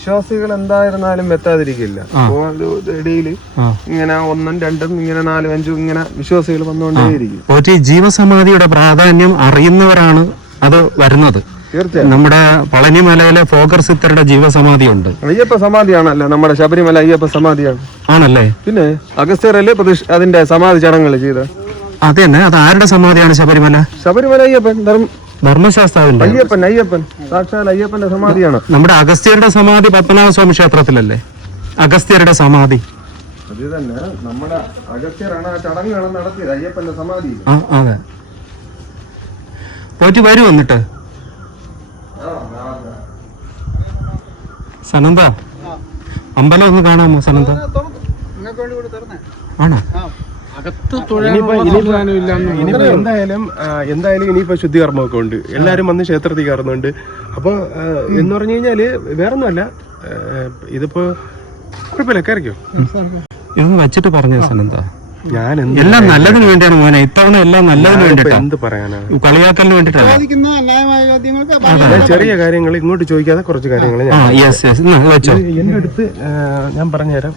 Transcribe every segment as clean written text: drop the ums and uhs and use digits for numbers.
വിശ്വാസികൾ എന്തായിരുന്നാലും എത്താതിരിക്കില്ല. ഇടയില് ഇങ്ങനെ 1, 2 ഇങ്ങനെ 4, 5 ഇങ്ങനെ വിശ്വാസികൾ വന്നുകൊണ്ടേയിരിക്കും. ജീവസമാധിയുടെ പ്രാധാന്യം അറിയുന്നവരാണ് അത് വരുന്നത്. നമ്മുടെ പളനിമലയിലെ ഫോഗർ സിത്തറുടെ ജീവസമാധി ഉണ്ട്. അയ്യപ്പ സമാധിയാണല്ലോ നമ്മുടെ ശബരിമല അയ്യപ്പ സമാധിയാണ്. ആണല്ലേ? പിന്നെ അഗസ്ത്യരല്ലേ അതിന്റെ സമാധി ചടങ്ങുകൾ ചെയ്ത. അത് തന്നെ. അത് ആരുടെ സമാധിയാണ് ശബരിമല? ശബരിമല അയ്യപ്പൻ ധർമ്മശാസ്താവിന്റെ അയ്യപ്പൻ സാക്ഷാൽ അയ്യപ്പന്റെ സമാധിയാണ്. നമ്മുടെ അഗസ്ത്യരുടെ സമാധി പത്മനാഭസ്വാമി ക്ഷേത്രത്തിലല്ലേ? അഗസ്ത്യരുടെ സമാധി അത് തന്നെ. നമ്മുടെ അഗസ്ത്യരാണ് ആ ചടങ്ങുകൾ നടത്തിയത് അയ്യപ്പന്റെ സമാധി. അതെ. പോയിട്ട് വരും. വന്നിട്ട് സനന്ദ അമ്പലം ഒന്ന് കാണാമോ സനന്ദ? ആണോ? എന്തായാലും ഇനിയിപ്പോ ശുദ്ധികർമ്മമൊക്കെ ഉണ്ട്. എല്ലാരും വന്ന് ക്ഷേത്രത്തിൽ കയറുന്നുണ്ട്. അപ്പൊ എന്ന് പറഞ്ഞു കഴിഞ്ഞാല് വേറൊന്നുമല്ല, ഇതിപ്പോ കുഴപ്പമില്ല, കയറിക്കോ. ഇതൊന്ന് വെച്ചിട്ട് പറഞ്ഞു സനന്ദ. ഞാൻ എല്ലാം നല്ലതിന് വേണ്ടിയാണ് മോനെ. ഇത്തവണ എല്ലാം നല്ലതിന് വേണ്ടിട്ടാണ്. എന്ത് പറയാനാണ്? കളിയാക്കലിന് വേണ്ടിട്ടാണ്. ചെറിയ കാര്യങ്ങൾ ഇങ്ങോട്ട് ചോദിക്കാതെ കുറച്ച് കാര്യങ്ങൾ എന്റെ അടുത്ത് ഞാൻ പറഞ്ഞുതരാം.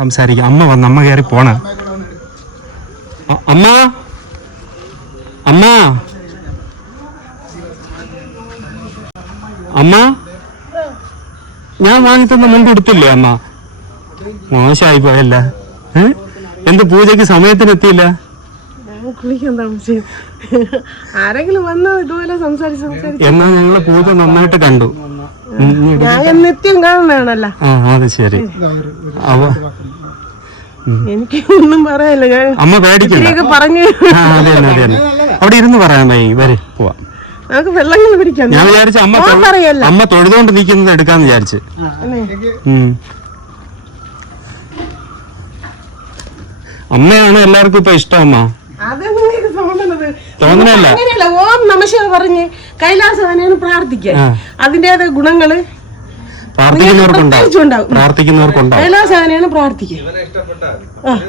സംസാരിക്കാം. അമ്മ വന്ന് അമ്മ കയറി പോണ. അമ്മ അമ്മ അമ്മ ഞാൻ വാങ്ങിത്തന്ന മുൻപ് എടുത്തില്ലേ അമ്മ? മോശമായി പോയല്ല. എന്ത് പൂജക്ക് സമയത്തിനെത്തിയില്ല? ആരെങ്കിലും വന്നോ ഇതുപോലെ സംസാരിച്ചു? എന്നാ ഞങ്ങള് പൂജ നന്നായിട്ട് കണ്ടു. നിത്യം കാണണല്ലോ. അത് ശരി. എനിക്ക് ഒന്നും പറയാനില്ല. ഞാൻ അമ്മ പേടിക്കില്ല പറഞ്ഞു. അതെ അതെ. അവിടെ ഇരുന്ന് പറയാൻ വരെ പോവാം. നമുക്ക് വെള്ളങ്ങൾ പിടിക്കാം. ഞാൻ വിചാരിച്ച അമ്മ തൊഴുതുകൊണ്ട് നിൽക്കുന്നത് എടുക്കാന്ന് വിചാരിച്ച്. അമ്മയാണ് എല്ലാവർക്കും ഇപ്പൊ ഇഷ്ടം. അമ്മ തോന്നണല്ല. ഓം നമഃശിവ പറഞ്ഞ് കൈലാസവനാണ് പ്രാർത്ഥിക്കാൻ. അതിന്റേതായ ഗുണങ്ങള് പ്രാർത്ഥിക്കുന്നവർക്കുണ്ടാവും. കൈലാസവനാണ് പ്രാർത്ഥിക്കുക.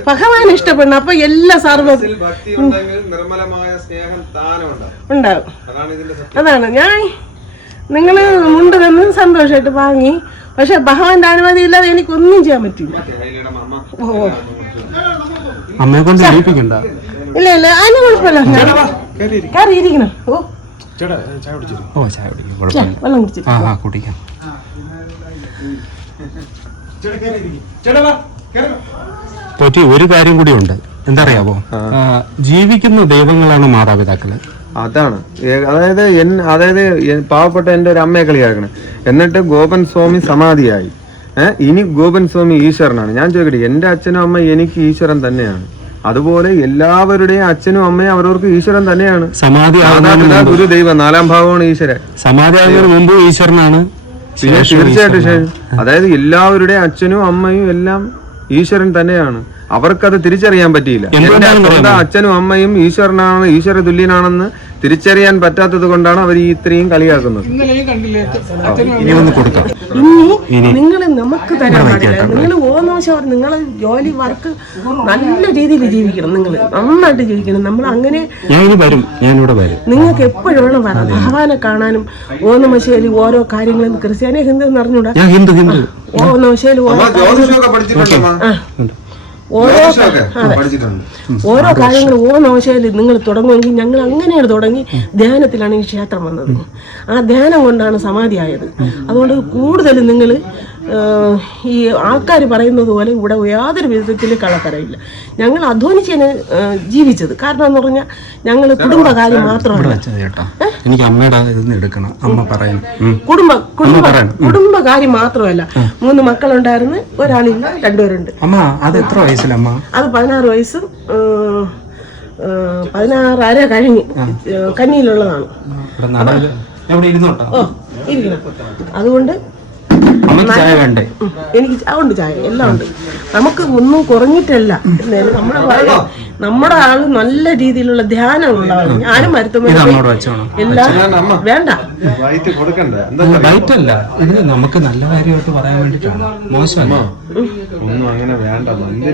ഭഗവാൻ ഇഷ്ടപ്പെടുന്ന അപ്പൊ എല്ലാ സർവ്വ ഉണ്ടാവും. അതാണ് ഞാൻ നിങ്ങള് മുണ്ട് തന്ന് സന്തോഷമായിട്ട് വാങ്ങി. പക്ഷെ ഭഗവാന്റെ അനുമതി ഇല്ലാതെ എനിക്കൊന്നും ചെയ്യാൻ പറ്റില്ല. അമ്മയെ കൊണ്ട് ജയിപ്പിക്കണ്ട. ഇല്ല ഇല്ല, അതിന് കുഴപ്പമില്ല. കയറി ഇരിക്കണം. വെള്ളം കുടിക്കാം. തോറ്റി ഒരു കാര്യം കൂടി ഉണ്ട്. എന്താ അറിയാവോ? ജീവിക്കുന്ന ദൈവങ്ങളാണ് മാതാപിതാക്കള്. അതാണ്. അതായത് പാവപ്പെട്ട എന്റെ ഒരു അമ്മയെ കളിയാക്കണം. എന്നിട്ട് ഗോപൻ സ്വാമി സമാധിയായി. ഇനി ഗോപൻ സ്വാമി ഈശ്വരനാണ്. ഞാൻ ചോദിക്കട്ടെ, എന്റെ അച്ഛനും അമ്മ എനിക്ക് ഈശ്വരൻ തന്നെയാണ്. അതുപോലെ എല്ലാവരുടെയും അച്ഛനും അമ്മയും അവരവർക്ക് ഈശ്വരൻ തന്നെയാണ്. സമാധി ഗുരു ദൈവം 4ാം ഭാവമാണ് ഈശ്വരൻ. സമാധി ആകുന്നതിന് മുമ്പ് ഈശ്വരനാണ്. പിന്നെ തീർച്ചയായിട്ടും അതായത് എല്ലാവരുടെയും അച്ഛനും അമ്മയും എല്ലാം ഈശ്വരൻ തന്നെയാണ്. അവർക്കത് തിരിച്ചറിയാൻ പറ്റിയില്ല. എന്റെ അച്ഛനും അമ്മയും ഈശ്വരനാണ്, ഈശ്വര തുല്യനാണെന്ന് തിരിച്ചറിയാൻ പറ്റാത്തത് കൊണ്ടാണ് അവർ ഇത്രയും കളിയാക്കുന്നത്. നിങ്ങൾ നമുക്ക് തരാൻ പാടില്ല. നിങ്ങൾ ഓർമ്മവശം നിങ്ങളെ ജോലി വർക്ക് നല്ല രീതിയിൽ ജീവിക്കണം. നിങ്ങൾ നന്നായിട്ട് ജീവിക്കണം. നമ്മൾ അങ്ങനെ നിങ്ങൾക്ക് എപ്പോഴും ഭഗവാനെ കാണാനും ഓർമ്മശേലി ഓരോ കാര്യങ്ങളും ക്രിസ്ത്യാനി ഹിന്ദു അറിഞ്ഞൂടാ. ഓർമ്മശേലി ഓരോ കാര്യങ്ങൾ ഓർമ്മവശാല് നിങ്ങൾ തുടങ്ങുമെങ്കിൽ ഞങ്ങൾ അങ്ങനെയാണ് തുടങ്ങി. ധ്യാനത്തിലാണ് ഈ ക്ഷേത്രം വന്നത്. ആ ധ്യാനം കൊണ്ടാണ് സമാധിയായത്. അതുകൊണ്ട് കൂടുതൽ നിങ്ങൾ ഈ ആൾക്കാർ പറയുന്നത് പോലെ ഇവിടെ യാതൊരു വിധത്തിൽ കളക്കരയില്ല. ഞങ്ങൾ അധ്വാനിച്ചാണ് ജീവിച്ചത്. കാരണം എന്ന് പറഞ്ഞാൽ ഞങ്ങൾ കുടുംബകാര്യം മാത്രമല്ല. കുടുംബകാര്യം മാത്രമല്ല. 3 മക്കളുണ്ടായിരുന്നു. ഒരാളില്ല, 2 പേരുണ്ട്. അത് 16 വയസ്സും 16 കഴിഞ്ഞ് കന്നിയിലുള്ളതാണ്. ഇരിക്കണം. അതുകൊണ്ട് എനിക്ക് അതുകൊണ്ട് ചായ എല്ലാം ഉണ്ട്. നമുക്ക് ഒന്നും കുറഞ്ഞിട്ടല്ല. നമ്മളെ നമ്മുടെ ആള് നല്ല രീതിയിലുള്ള ധ്യാനമുള്ള ആള്. ഞാനും മരുത്തുമ്പോൾ എല്ലാം വേണ്ട വയറ്റ് കൊടുക്കണ്ടേ? ബൈറ്റല്ല, ഇത് നമുക്ക് നല്ല കാര്യമായിട്ട് പറയാൻ വേണ്ടിട്ടാണ്. മോശമല്ല, ഒന്നും അങ്ങനെ വേണ്ട.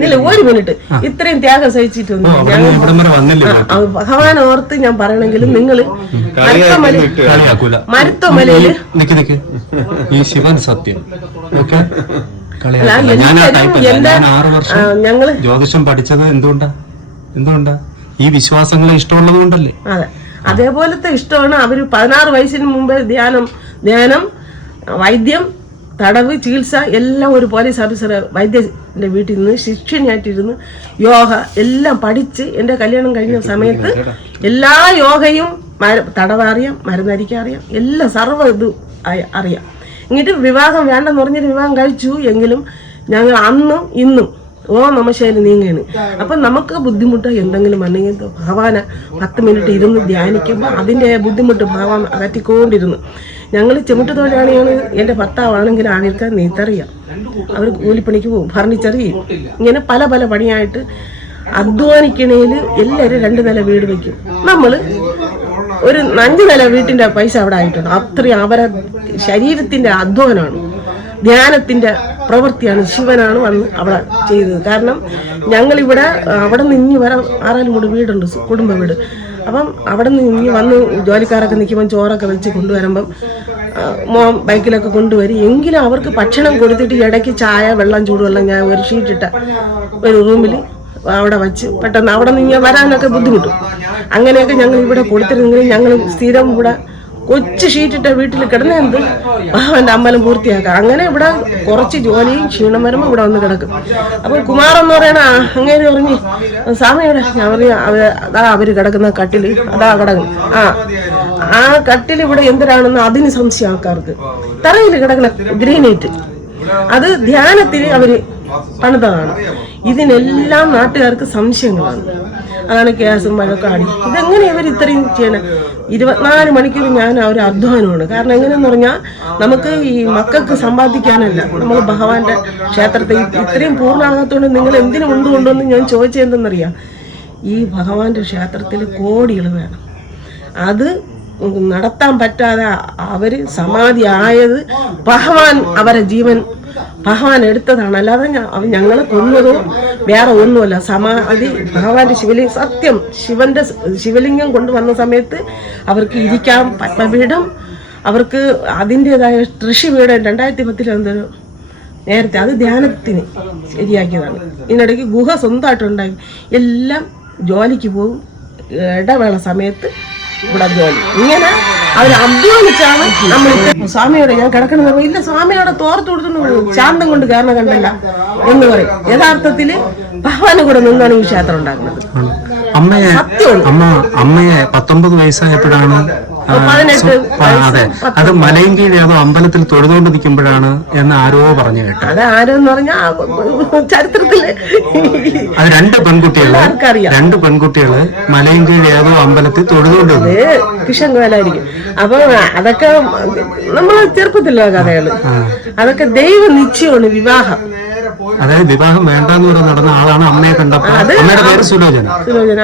ഇല്ല, ഒരു മിനിറ്റ്. ഇത്രയും ത്യാഗം സഹിച്ചിട്ടൊന്നും ഭഗവാൻ ഓർത്ത് ഞാൻ പറയണെങ്കിലും നിങ്ങള് മരുത്തോമലയില് ഈ ശിവൻ സത്യം ഓക്കെ ഞങ്ങള് ജ്യോതിഷം പഠിച്ചത് എന്തുകൊണ്ടാ ഈ വിശ്വാസങ്ങളെ ഇഷ്ടമുള്ളത് കൊണ്ടല്ലേ? അതെ, അതേപോലത്തെ ഇഷ്ടമാണ്. അവര് 16 വയസ്സിന് മുമ്പേ ധ്യാനം, വൈദ്യം, തടവ്, ചികിത്സ എല്ലാം ഒരു പോലീസ് ഓഫീസർ വൈദ്യന്റെ വീട്ടിൽ നിന്ന് ശിക്ഷണയായിട്ടിരുന്ന് യോഗ എല്ലാം പഠിച്ച് എന്റെ കല്യാണം കഴിഞ്ഞ സമയത്ത് എല്ലാ യോഗയും തടവറിയാം, മരുന്നരിക്കറിയാം, എല്ലാം സർവ്വ ഇത് അറിയാം. എന്നിട്ട് വിവാഹം വേണ്ടെന്ന് പറഞ്ഞിട്ട് വിവാഹം കഴിച്ചു. എങ്കിലും ഞങ്ങൾ അന്നും ഇന്നും നമശേരി നീങ്ങാണ്. അപ്പൊ നമുക്ക് ബുദ്ധിമുട്ട് എന്തെങ്കിലും വന്നെങ്കിൽ ഭഗവാനെ 10 മിനിറ്റ് ഇരുന്ന് ധ്യാനിക്കുമ്പോൾ അതിൻ്റെ ബുദ്ധിമുട്ട് ഭഗവാൻ അകറ്റിക്കൊണ്ടിരുന്നു. ഞങ്ങൾ ചെമിട്ട് തൊഴിലാളിയാണ്. എൻ്റെ ഭർത്താവാണെങ്കിൽ ആൾക്കാർ നെയ്ത്തറിയാം, അവർ കൂലിപ്പണിക്ക് പോകും, ഫർണിച്ചർ ചെയ്യും. ഇങ്ങനെ പല പല പണിയായിട്ട് അധ്വാനിക്കണേൽ എല്ലാവരും 2 നില വീട് വയ്ക്കും. നമ്മൾ ഒരു 5 നില വീട്ടിൻ്റെ പൈസ അവിടെ ആയിട്ടുണ്ട്. അത്രയും അവരെ ശരീരത്തിൻ്റെ അധ്വാനമാണ്, ധ്യാനത്തിന്റെ പ്രവൃത്തിയാണ്. ശിവനാണ് വന്ന് അവിടെ ചെയ്തത്. കാരണം ഞങ്ങളിവിടെ അവിടെ നിന്ന് ഇനി വരാൻ 6 കൂടി വീടുണ്ട്, കുടുംബ വീട്. അപ്പം അവിടെ നിന്ന് ഇനി വന്ന് ജോലിക്കാരൊക്കെ നിൽക്കുമ്പം ചോറൊക്കെ വെച്ച് കൊണ്ടുവരുമ്പം മോൻ ബൈക്കിലൊക്കെ കൊണ്ടുവരും. എങ്കിലും അവർക്ക് ഭക്ഷണം കൊടുത്തിട്ട് ഇടയ്ക്ക് ചായ, വെള്ളം, ചൂടുവെള്ളം ഞാൻ ഒരു ഷീറ്റിട്ട ഒരു റൂമിൽ അവിടെ വച്ച് പെട്ടെന്ന് അവിടെ നിന്ന് വരാനൊക്കെ ബുദ്ധിമുട്ടും. അങ്ങനെയൊക്കെ ഞങ്ങൾ ഇവിടെ കൊടുത്തിരുന്നെങ്കിലും ഞങ്ങൾ സ്ഥിരം ഇവിടെ കൊച്ചു ഷീറ്റിട്ട വീട്ടിൽ കിടന്നെന്ത് അവൻ്റെ അമ്പലം പൂർത്തിയാക്കാം. അങ്ങനെ ഇവിടെ കുറച്ച് ജോലിയും ക്ഷീണം വരുമ്പോൾ ഇവിടെ വന്ന് കിടക്കും. അപ്പോൾ കുമാറെന്ന് പറയണ അങ്ങേര് പറഞ്ഞ് സ്വാമിയുടെ ഞാൻ പറയും അതാ അവർ കിടക്കുന്ന കട്ടിൽ അതാ കിടക്കും. ആ കട്ടിൽ ഇവിടെ എന്തിനാണെന്ന് അതിന് സംശയം ആൾക്കാർക്ക്. തറയിൽ കിടക്കുന്ന ഗ്രീനൈറ്റ് അത് ധ്യാനത്തിന് അവര് പണിതാണ്. ഇതിനെല്ലാം നാട്ടുകാർക്ക് സംശയങ്ങളാണ്. അതാണ് കേസും വഴക്കാടി. ഇതെങ്ങനെ ഇവർ ഇത്രയും ചെയ്യണം? 24 മണിക്കൂർ ഞാൻ ഒരു അധ്വാനമാണ്. കാരണം എങ്ങനെയെന്ന് പറഞ്ഞാൽ നമുക്ക് ഈ മക്കൾക്ക് സമ്പാദിക്കാനല്ല, നമ്മൾ ഭഗവാന്റെ ക്ഷേത്രത്തിൽ ഇത്രയും പൂർണ്ണമാകത്തോണ്ട് നിങ്ങൾ എന്തിനു കൊണ്ടുകൊണ്ടെന്ന് ഞാൻ ചോദിച്ചതെന്തെന്നറിയാം. ഈ ഭഗവാന്റെ ക്ഷേത്രത്തിൽ കോടികൾ വേണം. അത് നടത്താൻ പറ്റാതെ അവര് സമാധി ആയത് ഭഗവാൻ അവരെ ജീവൻ ഭഗവാൻ എടുത്തതാണ്. അല്ലാതെ ഞങ്ങളെ കൊന്നതോ വേറെ ഒന്നുമല്ല. സമാധി ഭഗവാന്റെ ശിവലിംഗം സത്യം ശിവലിംഗം കൊണ്ടുവന്ന സമയത്ത് അവർക്ക് ഇരിക്കാൻ പത്മപീഠം, അവർക്ക് അതിൻ്റെതായ ഋഷിപീഠം 2010 എന്തോ നേരത്തെ അത് ധ്യാനത്തിന് ശരിയാക്കിയതാണ്. ഇതിനിടയ്ക്ക് ഗുഹ സ്വന്തമായിട്ടുണ്ടായി. എല്ലാം ജോലിക്ക് പോകും, ഇടവേള സമയത്ത് ഇവിടെ ജോലി. ഇങ്ങനെ അവർ അധ്വാനിച്ചാണ് നമ്മൾ സ്വാമിയോടെ ഞാൻ കിടക്കണമെന്ന് പറയും. ഇല്ല, സ്വാമിയോടെ തോർത്ത് കൊടുത്തു ശാന്തം കൊണ്ട് കാരണം കണ്ടല്ല എന്ന് പറയും. യഥാർത്ഥത്തില് ഭഗവാന് കൂടെ നിന്നാണ് ഈ ക്ഷേത്രം ഉണ്ടാക്കുന്നത്. അമ്മയെ 19 വയസ്സായപ്പോഴാണ് 18 അതെ, അത് മലയങ്കീഴ് ഏതോ അമ്പലത്തിൽ തൊഴുതുകൊണ്ട് നിൽക്കുമ്പോഴാണ് എന്ന് ആരോ പറഞ്ഞു കേട്ടോ. അത് ആരോന്ന് പറഞ്ഞാ ചരിത്രത്തില് അത് 2 പെൺകുട്ടികള് മലയങ്കീഴ് ഏതോ അമ്പലത്തിൽ തൊഴുതുകൊണ്ട് കിഷൻകോലായിരിക്കും. അപ്പൊ അതൊക്കെ നമ്മളെ ചെറുപ്പത്തിലുള്ള കഥകള്. അതൊക്കെ ദൈവ നിശ്ചയമാണ് വിവാഹം. അതായത് വിവാഹം വേണ്ടെന്ന് പറഞ്ഞ് നടന്ന ആളാണ് അമ്മയെ കണ്ടപ്പോ. അമ്മയുടെ പേര് സുലോചന.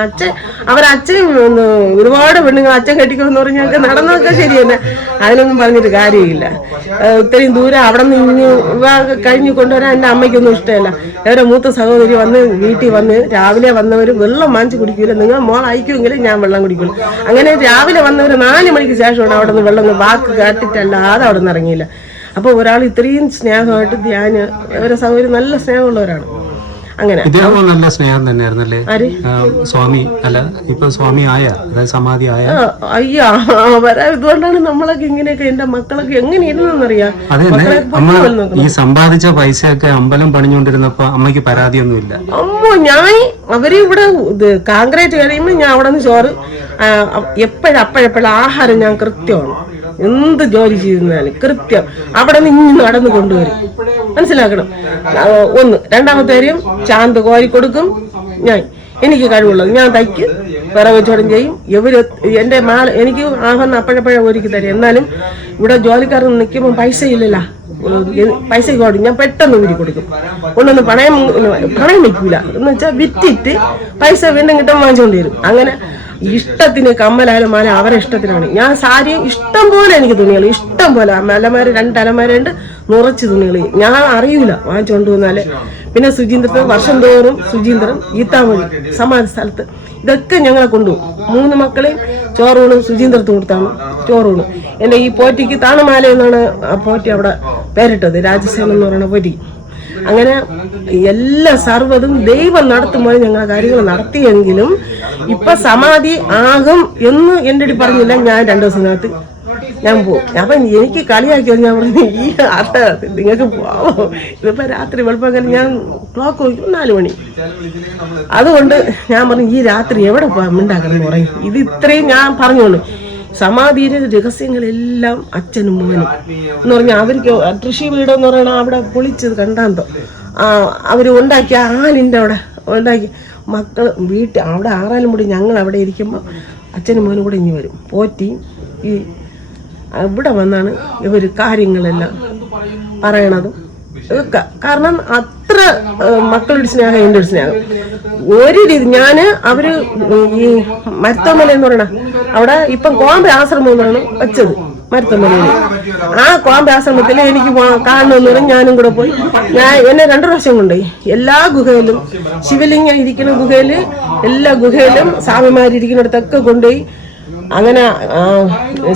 അച്ഛൻ അവരച്ഛൻ ഒരുപാട് പെണ്ണുങ്ങൾ അച്ഛൻ കെട്ടിക്കുമെന്ന് പറഞ്ഞൊക്കെ നടന്നതൊക്കെ ശരി തന്നെ. അതിനൊന്നും പറഞ്ഞിട്ട് കാര്യമില്ല. ഇത്രയും ദൂരം അവിടെ നിന്ന് വിവാഹം കഴിഞ്ഞ് കൊണ്ടുവരാൻ എൻ്റെ അമ്മയ്ക്കൊന്നും ഇഷ്ടമല്ല. അവരെ മൂത്ത സഹോദരി വന്ന് വീട്ടിൽ വന്ന് രാവിലെ വന്നവർ വെള്ളം വാങ്ങിച്ച് കുടിക്കൂല. നിങ്ങൾ മോൾ അയക്കുമെങ്കിലും ഞാൻ വെള്ളം കുടിക്കുള്ളൂ. അങ്ങനെ രാവിലെ വന്നവർ 4 മണിക്ക് ശേഷമാണ് അവിടെ നിന്ന് വെള്ളം വാക്ക് കാട്ടിട്ടല്ലാതെ അവിടെ നിന്ന് ഇറങ്ങിയില്ല. അപ്പോൾ ഒരാൾ ഇത്രയും സ്നേഹമായിട്ട് അവരെ സഹോദരി നല്ല സ്നേഹമുള്ളവരാണ്. അങ്ങനെ നല്ല സ്നേഹം തന്നെയായിരുന്നല്ലേ സ്വാമി? അല്ല, ഇപ്പൊ സ്വാമി ആയ, അതായത് സമാധി ആയ. അയ്യോ, വരാ ഇതുകൊണ്ടാണ് നമ്മളൊക്കെ ഇങ്ങനെയൊക്കെ എന്റെ മക്കളൊക്കെ എങ്ങനെ ഇരുന്നറിയാം. അതെ, അമ്മ ഈ സമ്പാദിച്ച പൈസയൊക്കെ അമ്പലം പണിഞ്ഞുകൊണ്ടിരുന്നപ്പോ അമ്മയ്ക്ക് പരാതിയൊന്നുമില്ല? അമ്മോ, ഞാൻ അവര് ഇവിടെ കോൺക്രീറ്റ് കഴിയുമ്പോൾ ഞാൻ അവിടെ നിന്ന് ചോറ് എപ്പോഴപ്പോഴെപ്പോഴും ആഹാരം ഞാൻ കൃത്യമാണ്. എന്ത് ജോലി ചെയ്തിരുന്നാലും കൃത്യം അവിടെ നിന്ന് ഇനി നടന്നു കൊണ്ടുവരും. മനസ്സിലാക്കണം. ഒന്ന്. രണ്ടാമത്തെ കാര്യം, ചാന്ത് കോരി കൊടുക്കും. എനിക്ക് കഴിവുള്ളത് ഞാൻ തയ്ക്കും. വിറക് കച്ചവടം ചെയ്യും. ഇവര് എൻ്റെ എനിക്ക് ആഹാരം അപ്പോഴപ്പോഴേ ഒരുക്കി തരും. എന്നാലും ഇവിടെ ജോലിക്കാരൻ നിൽക്കുമ്പോൾ പൈസ ഇല്ലല്ലോ, പൈസ കൊടുക്കും. ഞാൻ പെട്ടെന്ന് ഊരി കൊടുക്കും. കൊണ്ടൊന്ന് പണയം വെക്കൂല എന്ന് വെച്ചാൽ വിറ്റിട്ട് പൈസ വീണ്ടും കിട്ടുമ്പോൾ വാങ്ങിച്ചുകൊണ്ട് വരും. അങ്ങനെ ഇഷ്ടത്തിന് കമ്മലായാലും മാല അവരെ ഇഷ്ടത്തിനാണ്. ഞാൻ സാരി ഇഷ്ടം പോലെ എനിക്ക് തുണികൾ ഇഷ്ടം പോലെ അലമാര 2 അലമാരുണ്ട് നിറച്ച് തുണികൾ. ഞാൻ അറിയൂല വാങ്ങിച്ചുകൊണ്ട് വന്നാല്. പിന്നെ സുചീന്ദ്രത്ത് വർഷം തോറും സുചീന്ദ്രൻ ഈത്താമൊഴി സമാധി സ്ഥലത്ത് ഇതൊക്കെ ഞങ്ങളെ കൊണ്ടുപോകും. 3 മക്കളെയും ചോറൂണ് സുചീന്ദ്രത്ത് കൊടുത്താണ് ചോറൂണ്. എൻ്റെ ഈ പോറ്റിക്ക് താണുമാല എന്നാണ് ആ പോറ്റി അവിടെ പേരിട്ടത്, രാജസേന എന്ന് പറയുന്ന പോറ്റി. അങ്ങനെ എല്ലാ സർവ്വതും ദൈവം നടത്തുമ്പോൾ ഞങ്ങളെ കാര്യങ്ങൾ നടത്തിയെങ്കിലും ഇപ്പൊ സമാധി ആകും എന്ന് എൻ്റെ അടുത്ത് പറഞ്ഞില്ല. ഞാൻ 2 ദിവസത്തിനകത്ത് ഞാൻ പോകും. അപ്പൊ എനിക്ക് കളിയാക്കിയത് ഞാൻ പറഞ്ഞു, ഈ നിങ്ങൾക്ക് പോവോ, ഇതിപ്പോ രാത്രി വെളുപ്പം ഞാൻ ക്ലോക്ക് നോക്കും 4 മണി. അതുകൊണ്ട് ഞാൻ പറഞ്ഞു ഈ രാത്രി എവിടെ ഉണ്ടാക്കണം എന്ന് പറയും. ഇത് ഇത്രയും ഞാൻ പറഞ്ഞോളൂ. സമാധിയിലെ രഹസ്യങ്ങളെല്ലാം അച്ഛനും മോനും എന്ന് പറഞ്ഞാൽ അവർക്ക് കൃഷി വീടെന്ന് പറയണ അവിടെ പൊളിച്ചത് കണ്ടാന്തോ അവര് ഉണ്ടാക്കിയ ആലിൻ്റെ അവിടെ ഉണ്ടാക്കി മക്കൾ വീട്ടിൽ അവിടെ 6 മുടി ഞങ്ങൾ അവിടെ ഇരിക്കുമ്പോൾ അച്ഛനും മോനും കൂടെ ഇനി വരും. പോറ്റി ഈ ഇവിടെ വന്നാണ് ഇവർ കാര്യങ്ങളെല്ലാം പറയണതും. കാരണം അത്ര മക്കളുടെ സ്നേഹം എൻ്റെ ഒരു സ്നേഹം ഒരു രീതി. ഞാന് അവര് ഈ മരുത്തോമല എന്ന് പറയണ അവിടെ ഇപ്പം കോമ്പ ആശ്രമം എന്നാണ് വെച്ചത് മരുത്തോമലയിൽ. ആ കോമ്പ ആശ്രമത്തിൽ എനിക്ക് കാണണമെന്ന് പറഞ്ഞ് ഞാനും കൂടെ പോയി. എന്നെ 2 പ്രാവശ്യം കൊണ്ടുപോയി. എല്ലാ ഗുഹയിലും ശിവലിംഗം ഇരിക്കുന്ന ഗുഹയില് എല്ലാ ഗുഹയിലും സ്വാമിമാരിയ്ക്കുന്നിടത്തൊക്കെ കൊണ്ടുപോയി. അങ്ങനെ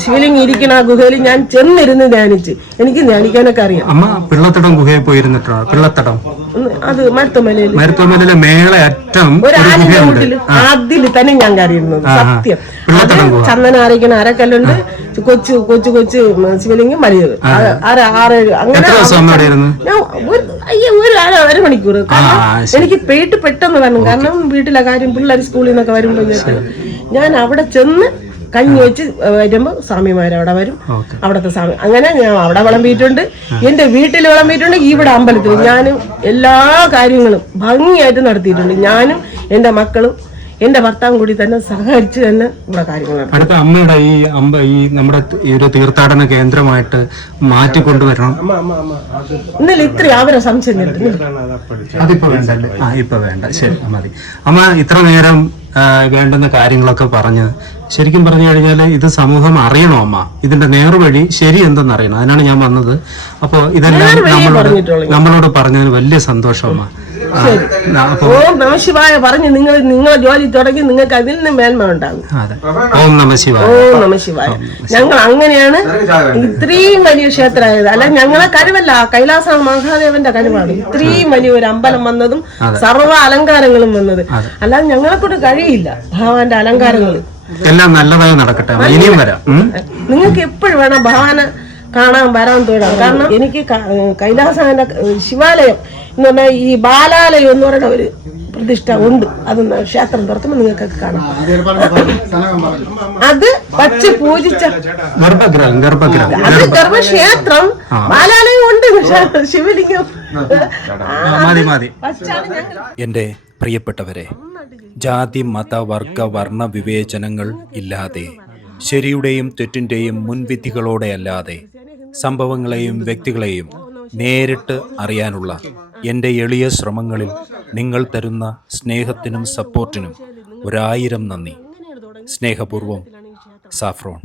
ശിവലിംഗം ഇരിക്കുന്ന ആ ഗുഹയിൽ ഞാൻ ചെന്നിരുന്ന് ധ്യാനിച്ച്. എനിക്ക് ധ്യാനിക്കാനൊക്കെ അറിയാം. അമ്മ പിള്ളത്തടം ഗുഹയിൽ പോയിരുന്നിട്ടോ? പിള്ളത്തടം അത് മരുത്തോമലയിലെ മേളെ അറ്റം ഒരു ആലിന്റെ വീട്ടില് അതിൽ തന്നെ ഞാൻ കയറിയിരുന്നത്. സത്യം. ചന്ദന അരയ്ക്കണ അരക്കല്ലുണ്ട്, കൊച്ചു കൊച്ചു കൊച്ചു ശിവലിംഗം വലിയത് 6-7 അങ്ങനെ ഞാൻ ഒരു 1.5 മണിക്കൂർ. കാരണം എനിക്ക് പേട്ട് പെട്ടെന്ന് വരണം. കാരണം വീട്ടിലെ കാര്യം പിള്ളേർ സ്കൂളിൽ നിന്നൊക്കെ വരുമ്പോഴേക്ക് ഞാൻ അവിടെ ചെന്ന് കഞ്ഞി വെച്ച് വരുമ്പോ സ്വാമിമാരവിടെ വരും. അവിടത്തെ സ്വാമി അങ്ങനെ ഞാൻ അവിടെ വിളമ്പിയിട്ടുണ്ട്, എന്റെ വീട്ടിൽ വിളമ്പിയിട്ടുണ്ട്, ഇവിടെ അമ്പലത്തിൽ ഞാനും എല്ലാ കാര്യങ്ങളും ഭംഗിയായിട്ട് നടത്തിയിട്ടുണ്ട്. ഞാനും എന്റെ മക്കളും എന്റെ ഭർത്താവും കൂടി തന്നെ സഹകരിച്ച് തന്നെ ഇവിടെ കാര്യങ്ങൾ നടത്തി. അടുത്ത അമ്മയുടെ ഈ നമ്മുടെ ഈ ഒരു തീർത്ഥാടന കേന്ദ്രമായിട്ട് മാറ്റിക്കൊണ്ടുവരണം. ഇന്നലെ ഇത്രയും അവരെ സംശയം അതിപ്പോ വേണ്ടല്ലേ? ഇപ്പൊ വേണ്ട, ശരി മതി. അമ്മ ഇത്ര നേരം വേണ്ടുന്ന കാര്യങ്ങളൊക്കെ പറഞ്ഞ് ശരിക്കും പറഞ്ഞു കഴിഞ്ഞാൽ ഇത് സമൂഹം അറിയണോ അമ്മ? ഇതിന്റെ നേർവഴി ശരി എന്തെന്ന് അറിയണം. അതിനാണ് ഞാൻ വന്നത്. അപ്പൊ ഇതെല്ലാം നമ്മളോട് പറഞ്ഞതിന് വലിയ സന്തോഷം അമ്മ. ഓം നമശിവായ പറഞ്ഞ് നിങ്ങളെ ജോലി തുടങ്ങി നിങ്ങൾക്ക് അതിൽ നിന്ന് മേന്മ ഉണ്ടാകും. ഓം നമശിവായ. ഓം നമശിവായ. ഞങ്ങൾ അങ്ങനെയാണ് ഇത്രയും വലിയ ക്ഷേത്രമായത്. അല്ല ഞങ്ങളെ കഴിവല്ല, കൈലാസ മഹാദേവന്റെ കഴിവാണ് ഇത്രയും വലിയ ഒരു അമ്പലം വന്നതും സർവ്വ അലങ്കാരങ്ങളും വന്നത്. അല്ലാതെ ഞങ്ങളെ കൊണ്ട് കഴിയില്ല. ഭഗവാന്റെ അലങ്കാരങ്ങൾ എല്ലാം നല്ലതായി നടക്കട്ടെ. ഇനിയും വരാം. നിങ്ങൾക്ക് എപ്പോഴും വേണം ഭഗവാനെ കാണാൻ വരാൻ തോന്നാം. കാരണം എനിക്ക് കൈലാസന്റെ ശിവാലയം എന്ന് പറഞ്ഞാൽ ഈ ബാലാലയം എന്ന് പറയുന്ന ഒരു പ്രതിഷ്ഠ ഉണ്ട്. അത് ക്ഷേത്രം തുറക്കുമ്പോൾ നിങ്ങൾക്കൊക്കെ കാണാം. അത് വച്ച് പൂജിച്ച അത് ഗർഭക്ഷേത്രം ബാലാലയം ഉണ്ട്, ശിവലിംഗം. എൻ്റെ പ്രിയപ്പെട്ടവരെ, ജാതി മത വർഗ വർണ്ണ വിവേചനങ്ങൾ ഇല്ലാതെ, ശരിയുടെയും തെറ്റിൻ്റെയും മുൻവിധികളോടെ അല്ലാതെ സംഭവങ്ങളെയും വ്യക്തികളെയും നേരിട്ട് അറിയാനുള്ള എൻ്റെ എളിയ ശ്രമങ്ങളിൽ നിങ്ങൾ തരുന്ന സ്നേഹത്തിനും സപ്പോർട്ടിനും 1000 നന്ദി. സ്നേഹപൂർവ്വം, സാഫ്രോൺ.